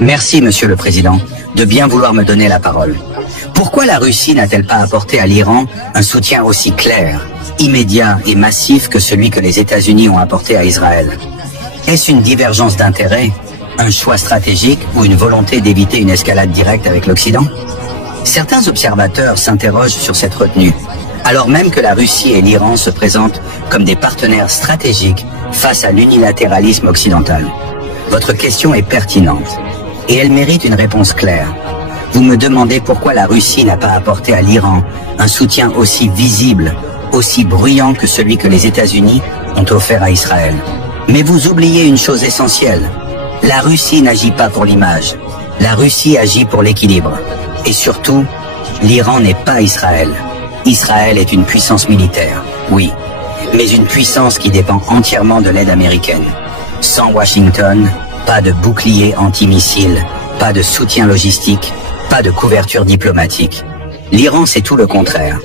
Merci, Monsieur le Président, de bien vouloir me donner la parole. Pourquoi la Russie n'a-t-elle pas apporté à l'Iran un soutien aussi clair, immédiat et massif que celui que les États-Unis ont apporté à Israël? Est-ce une divergence d'intérêts, un choix stratégique ou une volonté d'éviter une escalade directe avec l'Occident? Certains observateurs s'interrogent sur cette retenue, alors même que la Russie et l'Iran se présentent comme des partenaires stratégiques face à l'unilatéralisme occidental. Votre question est pertinente, et elle mérite une réponse claire. Vous me demandez pourquoi la Russie n'a pas apporté à l'Iran un soutien aussi visible, aussi bruyant que celui que les États-Unis ont offert à Israël. Mais vous oubliez une chose essentielle. La Russie n'agit pas pour l'image. La Russie agit pour l'équilibre. Et surtout, l'Iran n'est pas Israël. Israël est une puissance militaire, oui, mais une puissance qui dépend entièrement de l'aide américaine. Sans Washington, pas de bouclier antimissile, pas de soutien logistique, pas de couverture diplomatique. L'Iran, c'est tout le contraire.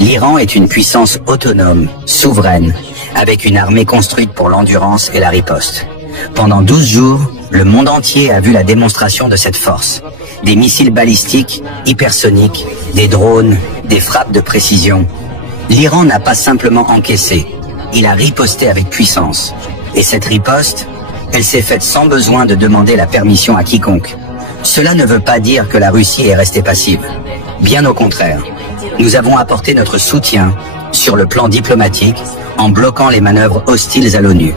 L'Iran est une puissance autonome, souveraine, avec une armée construite pour l'endurance et la riposte. Pendant 12 jours, le monde entier a vu la démonstration de cette force. Des missiles balistiques, hypersoniques, des drones, des frappes de précision. L'Iran n'a pas simplement encaissé, il a riposté avec puissance. Et cette riposte, elle s'est faite sans besoin de demander la permission à quiconque. Cela ne veut pas dire que la Russie est restée passive. Bien au contraire, nous avons apporté notre soutien sur le plan diplomatique en bloquant les manœuvres hostiles à l'ONU.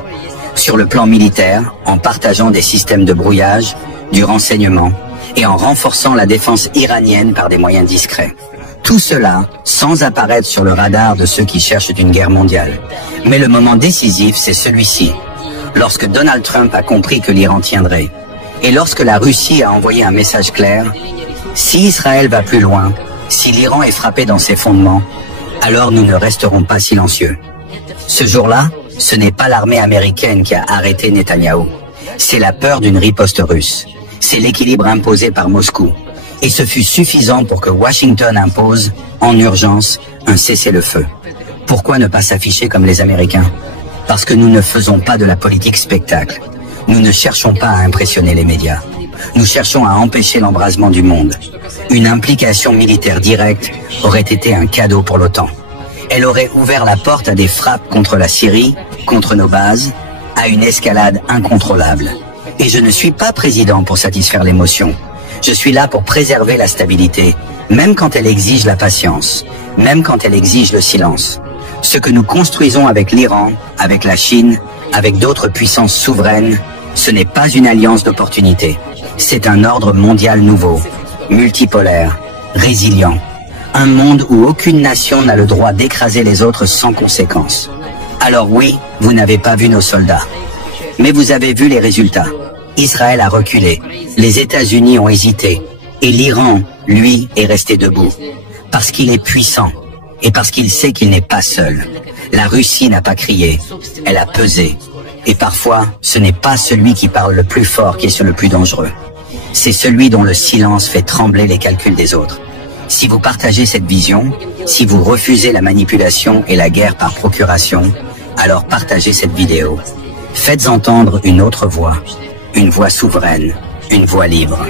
Sur le plan militaire, en partageant des systèmes de brouillage, du renseignement et en renforçant la défense iranienne par des moyens discrets. Tout cela sans apparaître sur le radar de ceux qui cherchent une guerre mondiale. Mais le moment décisif, c'est celui-ci. Lorsque Donald Trump a compris que l'Iran tiendrait, et lorsque la Russie a envoyé un message clair, si Israël va plus loin, si l'Iran est frappé dans ses fondements, alors nous ne resterons pas silencieux. Ce jour-là, ce n'est pas l'armée américaine qui a arrêté Netanyahou, c'est la peur d'une riposte russe, c'est l'équilibre imposé par Moscou, et ce fut suffisant pour que Washington impose, en urgence, un cessez-le-feu. Pourquoi ne pas s'afficher comme les Américains? Parce que nous ne faisons pas de la politique spectacle. Nous ne cherchons pas à impressionner les médias. Nous cherchons à empêcher l'embrasement du monde. Une implication militaire directe aurait été un cadeau pour l'OTAN. Elle aurait ouvert la porte à des frappes contre la Syrie, contre nos bases, à une escalade incontrôlable. Et je ne suis pas président pour satisfaire l'émotion. Je suis là pour préserver la stabilité, même quand elle exige la patience, même quand elle exige le silence. Ce que nous construisons avec l'Iran, avec la Chine, avec d'autres puissances souveraines, ce n'est pas une alliance d'opportunités. C'est un ordre mondial nouveau, multipolaire, résilient. Un monde où aucune nation n'a le droit d'écraser les autres sans conséquence. Alors oui, vous n'avez pas vu nos soldats. Mais vous avez vu les résultats. Israël a reculé, les États-Unis ont hésité, et l'Iran, lui, est resté debout. Parce qu'il est puissant, et parce qu'il sait qu'il n'est pas seul. La Russie n'a pas crié, elle a pesé. Et parfois, ce n'est pas celui qui parle le plus fort qui est le plus dangereux. C'est celui dont le silence fait trembler les calculs des autres. Si vous partagez cette vision, si vous refusez la manipulation et la guerre par procuration, alors partagez cette vidéo. Faites entendre une autre voix, une voix souveraine, une voix libre.